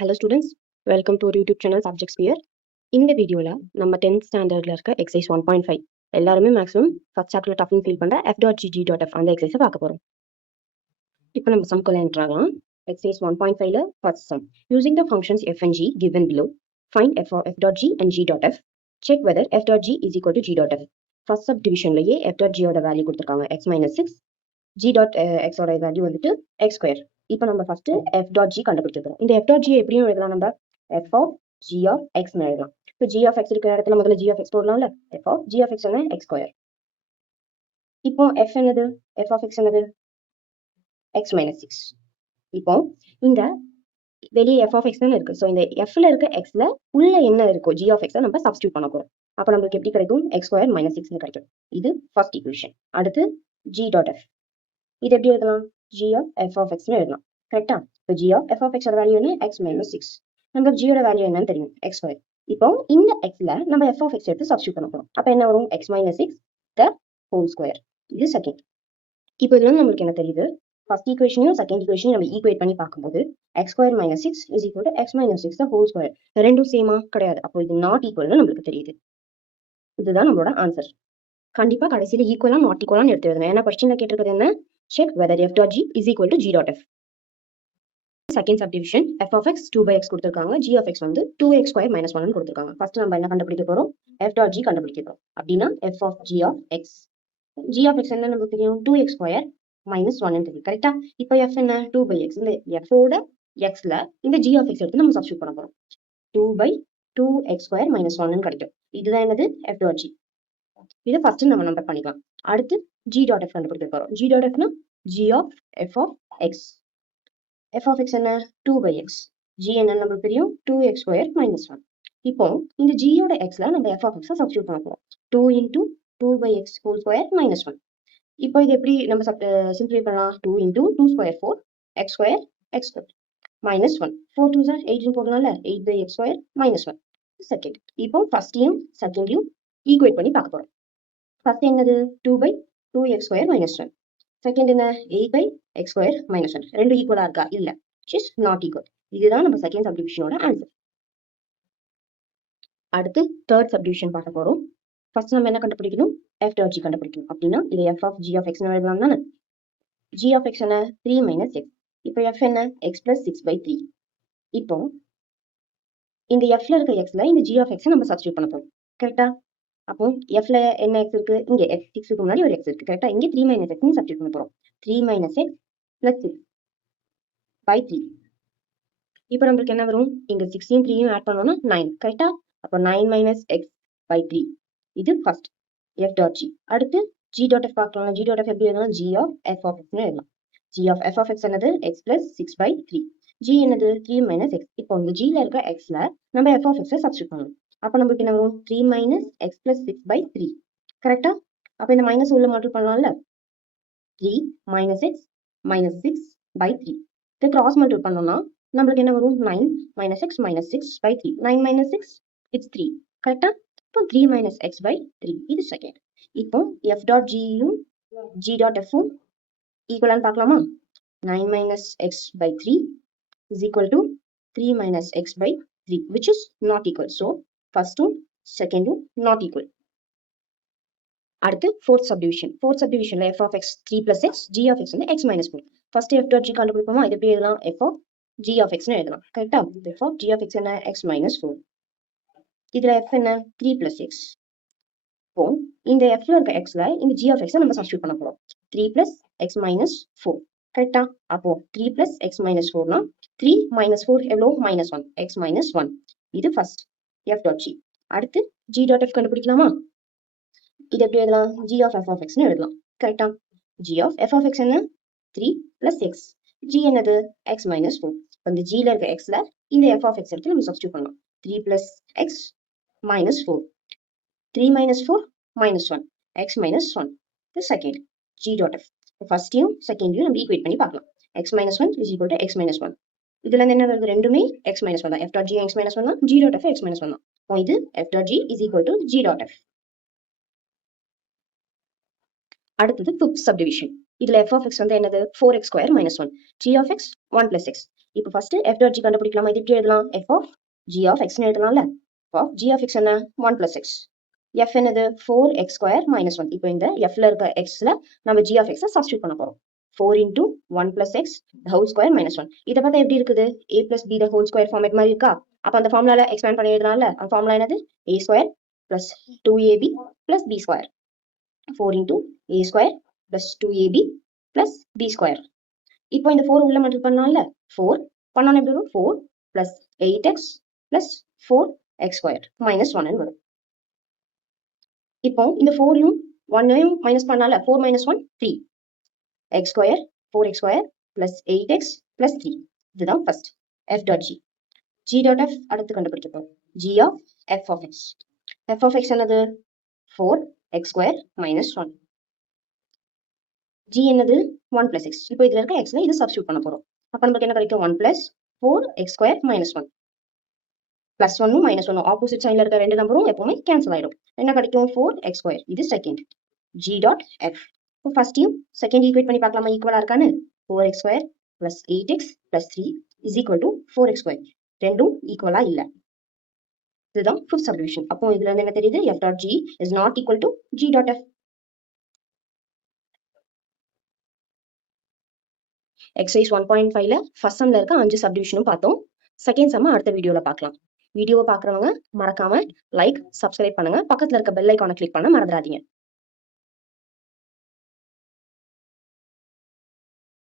Hello students, welcome to our YouTube channel Subject Sphere. இந்த வீடியோல நம்ம 10th ஸ்டாண்டர்ட்ல இருக்க எக்ஸசைஸ் 1.5 எல்லாருமே மேக்ஸிமம் ஃபர்ஸ்ட் சாப்டர்ல டஃப்னு ஃபீல் பண்ற f.g.g.f அந்த எக்ஸசைஸை பார்க்க போறோம். இப்போ நம்ம சம்குள்ள என்ட்ராகலாம். எக்ஸசைஸ் 1.5ல first sum. Using the functions f and g given below, find f.g and g.f. Check whether f.g is equal to g.f. First சப் டிவிஷன்லயே f.g ஓட வேல்யூ கொடுத்திருக்காங்க x minus 6, g.x ஓட வேல்யூ வந்துட்டு x square. இப்போ நம்ம first f.g கண்டுபிடிச்சிருக்கோம். இந்த f.g எப்படியும் எழுதலாம் நம்ம f of g of x எழுதலாம். இப்போ g of x இருக்கிற இடத்துல முதல்ல g of x போடலாம்ல. f of g of x என்ன x square. இப்போ f என்னது f of x என்னது x minus 6. இப்போ இந்த வெளியே f of x தானே இருக்கு. ஸோ இந்த fல இருக்க xல உள்ள என்ன இருக்கோ g of x நம்ம சப்ஸ்டியூட் பண்ண போறோம். அப்போ நம்மளுக்கு எப்படி கிடைக்கும் x square minus 6 கிடைக்கும். இது ஃபர்ஸ்ட் ஈக்குவேஷன். அடுத்து g dot f. இது எப்படி எழுதலாம் g of f of x எழுதலாம். கரெக்டா? இப்போ g of f of x ஓட வேல்யூ என்ன x minus 6. நமக்கு g ஓட வேல்யூ என்னன்னு தெரியும் x square. இப்போ இந்த xல நம்ம f of x எடுத்து சப்ஸ்டியூட் பண்ண போறோம். அப்போ என்ன வரும் x minus 6 the whole square. இது செகண்ட். இப்போ இதுல நம்மளுக்கு என்ன தெரியுது, ஃபர்ஸ்ட் ஈக்குவேஷனையும் செகண்ட் ஈக்குவேஷனையும் நம்ம ஈக்குவேட் பண்ணி பார்க்கும்போது x square minus 6 is equal to x minus 6 the whole square. ரெண்டும் சேமா கிடையாது. அப்போ இது நாட் ஈக்குவல்னு நம்மளுக்கு தெரியுது. இதுதான் நம்மளோட ஆன்சர். கண்டிப்பா கடைசியில ஈக்குவலா நாட் ஈக்குவலான்னு எடுத்து எழுதணும். ஏன்னா கொஸ்டின்ல கேட்டிருக்கிறது என்ன, check whether f dot g is equal to g dot f. Second subdivision f of x 2/x கொடுத்திருக்காங்க, g of x வந்து 2x square minus 1 கொடுத்திருக்காங்க. ஃபர்ஸ்ட் நம்ம என்ன கண்டுபிடிக்க போறோம், f dot g கண்டுபிடிக்க போறோம். அப்படின்னா f of g of x, g of x என்ன நமக்கு தெரியும் 2x square minus 1 தெரியும். கரெக்டா? இப்போ f என்ன 2/x. இந்த f ஓட xல இந்த g of x எடுத்து நம்ம சப்ஸ்டியூட் பண்ண போறோம். 2/2x square minus 1 கிடைக்கும். இதுதான் என்னது f dot g. இதை ஃபர்ஸ்ட் நம்ம நம்பர் பண்ணிக்கலாம். அடுத்து g dot f கண்டுபிடிக்க போறோம். g dot f னா g of f of x. f of x என்ன 2/x. g என்ன நமக்கு தெரியும் 2x square minus 1. இப்போ இந்த g ஓட xல நம்ம f of x சப்ஸ்டியூட் பண்ண போறோம். 2 into 2/x whole square minus 1. இப்போ இது எப்படி நம்ம சிம்பிளிஃபை பண்ணலாம், 2 into 2 square 4 x square x square minus 1. 4 2s are 8 போடுறதுனால 8/x square minus 1. செகண்ட். இப்போ ஃபர்ஸ்டையும் செகண்டையும் ஈக்குவேட் பண்ணி பார்க்க போறோம். ஃபர்ஸ்ட் என்னது 2/2x square minus 1. செகண்ட் என்ன 8/x square minus 1. ரெண்டு ஈக்குவலா இருக்கா? இல்ல, which is not equal. இதுதான் நம்ம செகண்ட் சப்டிவிஷனோட ஆன்சர். அடுத்து தேர்ட் சப்டிவிஷன் பார்க்க போறோம். ஃபர்ஸ்ட் நம்ம என்ன கண்டுபிடிக்கணும், f dot g கண்டுபிடிக்கணும். அப்படின்னா இது f of g of x எழுதலாம் தானே. g of x என்ன 3 minus x. இப்போ f என்ன x plus 6/3. இப்போ இந்த fல இருக்க xல இந்த g of x நம்ம சப்ஸ்டியூட் பண்ண போறோம். கரெக்டா? அப்போ fல என்ன x இருக்கு, இங்க x 6க்கு முன்னாடி ஒரு x இருக்கு. கரெக்டா? இங்க 3 minus x சப்ஸ்டியூட் பண்ண போறோம். 3 minus x plus 6/3. இப்போ நம்மளுக்கு என்ன வரும், இங்க 6யும் 3யும் ஆட் பண்ணோம்னா 9. கரெக்டா? அப்போ 9 minus x/3. இது ஃபர்ஸ்ட் f dot g. அடுத்து g dot f பார்க்கலாம். g dot f எப்படி எழுதலாம், g of f of x எழுதலாம். g of f of x என்னது x plus 6/3. g என்னது 3 minus x. இப்போ இந்த g ல இருக்க xல நம்ம f of x சப்ஸ்டியூட் பண்ணணும். அப்போ நம்மளுக்கு என்ன வரும் 3 minus x plus 6/3. கரெக்டா? அப்போ இந்த மைனஸ் உள்ள மாற்று பண்ணலாம்ல. 3 minus x minus 6/3. இது கிராஸ் மல்டிபிள் பண்ணோம்னா நம்மளுக்கு என்ன வரும் 9 minus x minus 6/3. 9 minus 6 it's 3. கரெக்டா? இப்போ 3 minus x/3. இது செகண்ட். இப்போ f dot g யும் g dot f உம் ஈக்குவலான்னு பார்க்கலாமா. 9 minus x/3 is equal to 3 minus x/3, which is not equal. So ஃபர்ஸ்டும் செகண்டும் not equal. அடுத்து ஃபோர்த் சப்டிவிஷன். ஃபோர்த் சப்டிவிஷன்ல f of x 3 plus x, g of x வந்து x minus 4. First f dot g கண்டுபிடிப்போமா. இது எப்படி எழுதலாம், f of g of x னு எழுதலாம். கரெக்டா? f of g of x என்ன x minus 4. இதுல f என்ன 3 plus x. இப்போ இந்த fல இருக்க xல இந்த g of x நம்ம சப்ஸ்டியூட் பண்ண போறோம். 3 plus x minus 4. கரெக்டா? அப்போ 3 plus x minus 4 னா 3 minus 4 எவ்வளோ minus 1, x minus 1. இது ஃபர்ஸ்ட் f dot g. அடுத்து g dot f கண்டுபிடிக்கலாமா. இது எப்படி எழுதலாம், g of f of x னு எழுதலாம். கரெக்டா? g of f of x என்ன 3 plus x. g என்னது x minus 4. அந்த g ல இருக்க xல இந்த f of x எடுத்து நம்ம சப்ஸ்டியூட் பண்ணலாம். 3 plus x minus 4. 3 minus 4 minus 1, x minus 1. The second g dot f. ஃபர்ஸ்டையும் செகண்டையும் நம்ம ஈக்குவேட் பண்ணி பார்க்கலாம். x minus 1 is equal to x minus 1. இதுல என்ன வருது, ரெண்டுமே x minus 1 தான். f dot g x minus 1 தான், g dot f x minus 1 தான். இப்போ இது f dot g is equal to g dot f. அடுத்தது ஃபிஃப்த் சப்டிவிஷன். இதுல f of x வந்து என்னது 4x square minus 1. g of x 1 plus x. இப்போ first f dot g கண்டுபிடிக்கலாமா? இது எப்படி எழுதலாம்? f of g of x னு எழுதலாம்ல. f of g of x என்ன? 1 plus x. f என்னது? 4x square minus 1. இப்போ இந்த f ல இருக்க x ல நம்ம g of x சப்ஸ்டிட்யூட் பண்ண போறோம். 4 into 1 plus x the whole square minus 1. இதை பார்த்தா எப்படி இருக்குது? a plus b the whole square format மாதிரி இருக்கா? அப்போ அந்த ஃபார்முலால எக்ஸ்பேண்ட் பண்ணி எழுதலாம்ல. அந்த ஃபார்முலா என்னது? a square plus 2ab plus b square. 4 into a square plus 2ab plus b square. இப்போ இந்த 4 உள்ள மல்டிபிள் பண்ணலாம்ல. 4 பண்ணோம்னா எப்படி வரும்? 4 plus 8x plus 4x square minus 1 ன்னு வரும். இப்போ இந்த 4யும் 1யும் minus பண்ணால 4 minus 1 3. x square 4x square plus 8x plus 3. இதுதான் first f dot g. g dot f அடுத்து கண்டுபிடிக்க போறோம். g of f of x. f of x என்னது? 4x square minus 1. g என்னது? 1 plus x. இப்போ இதுல இருக்க x ல இது சப்ஸ்டிட்யூட் பண்ண போறோம். அப்ப நமக்கு என்ன கிடைக்கும்? 1 plus 4x square minus 1. plus 1 minus 1 opposite சைன்ல இருக்க ரெண்டு நம்பரும் எப்பவுமே கேன்சல் ஆயிடும். என்ன கிடைக்கும்? 4x square. இது செகண்ட். g dot f. இப்போ ஃபர்ஸ்டையும் செகண்ட் ஈக்குவேட் பண்ணி பார்க்கலாமா ஈக்குவலா இருக்கான்னு? 4x square plus 8x plus 3 is equal to 4x square. ரெண்டும் ஈக்குவலா இல்ல. இதுதான் ஃபிஃப்த் சப்டிவிஷன். அப்போ இதுல இருந்து என்ன தெரியுது? f dot g is not equal to g dot f. Exercise 1.5ல ஃபர்ஸ்ட் சம்ல இருக்க 5 சப்டிவிஷனும் பார்த்தோம். செகண்ட் சம் அடுத்த வீடியோல பார்க்கலாம். வீடியோவை பார்க்குறவங்க மறக்காம லைக், சப்ஸ்கிரைப் பண்ணுங்க. பக்கத்துல இருக்க பெல் ஐகானை கிளிக் பண்ண மறந்துடாதீங்க.